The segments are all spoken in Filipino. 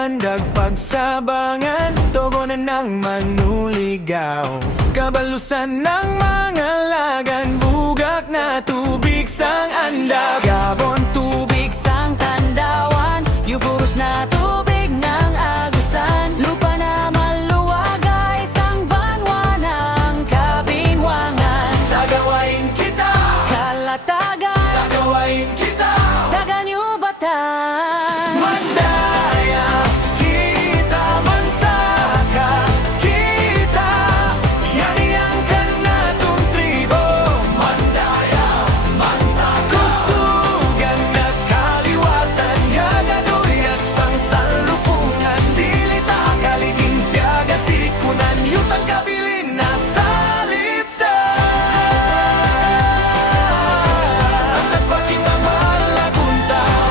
Tuban, dagpagsabangan, tugunan ng manuligaw. Kabalusan ng mga lagan, bugak na tubig sang andag. Gabon tubig sang tandawan, yuburos na tubig ng agusan. Lupa na maluwagay sang banwa ng kabinwangan. Tagawain kita, kalatagan, tagawain kita, taga New Batan. Mandaya kita, mansaka kita, yaniyang ka na tong tribo. Mandaya, mansaka, kusugan na kaliwatan, yagadoyak sang salupungan. Dilita kaliging piaga sikunan, yutang kabilin na saliptan. At pagkita malaguntaw,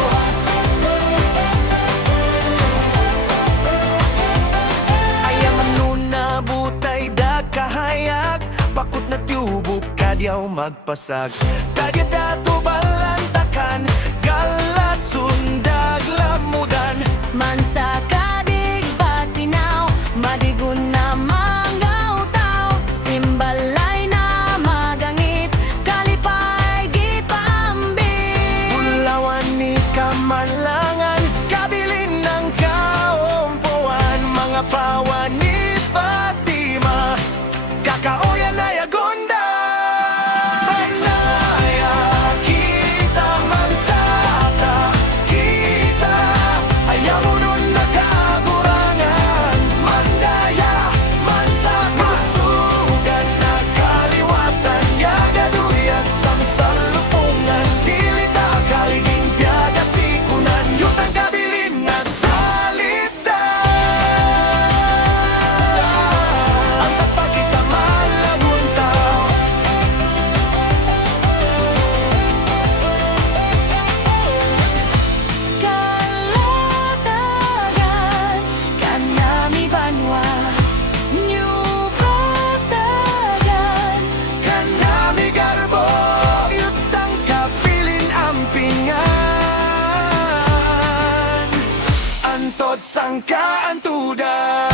ayaman nun na butay da kahayag, pakot na tiyubok kadyaw magpasag. Kadya dato balantakan, galasun daglamudan. Mansaka dig batinaw, madigun na mangautaw. Simbalay na magangit, kalipay gipambit. Ulawan ni Kamalangan, kabilin ng kaumpuan. Mga pawan ni Fatima, kakaoyan na yagonda. Panaya kita, mansaka kita, ayaw mo nun nakagurangan. Mandaya, mansaka, sugan na kaliwatan, yagaduyag sang salupungan. Dilita kaliging piaga sikunan, yutang kabilin nga saliptan. Ang tapakita malaguntaw, Kalatagan, kanami banwa. New Batagan, kanami garbo, yutang kabilin ampingan. Antod sang kaantudan.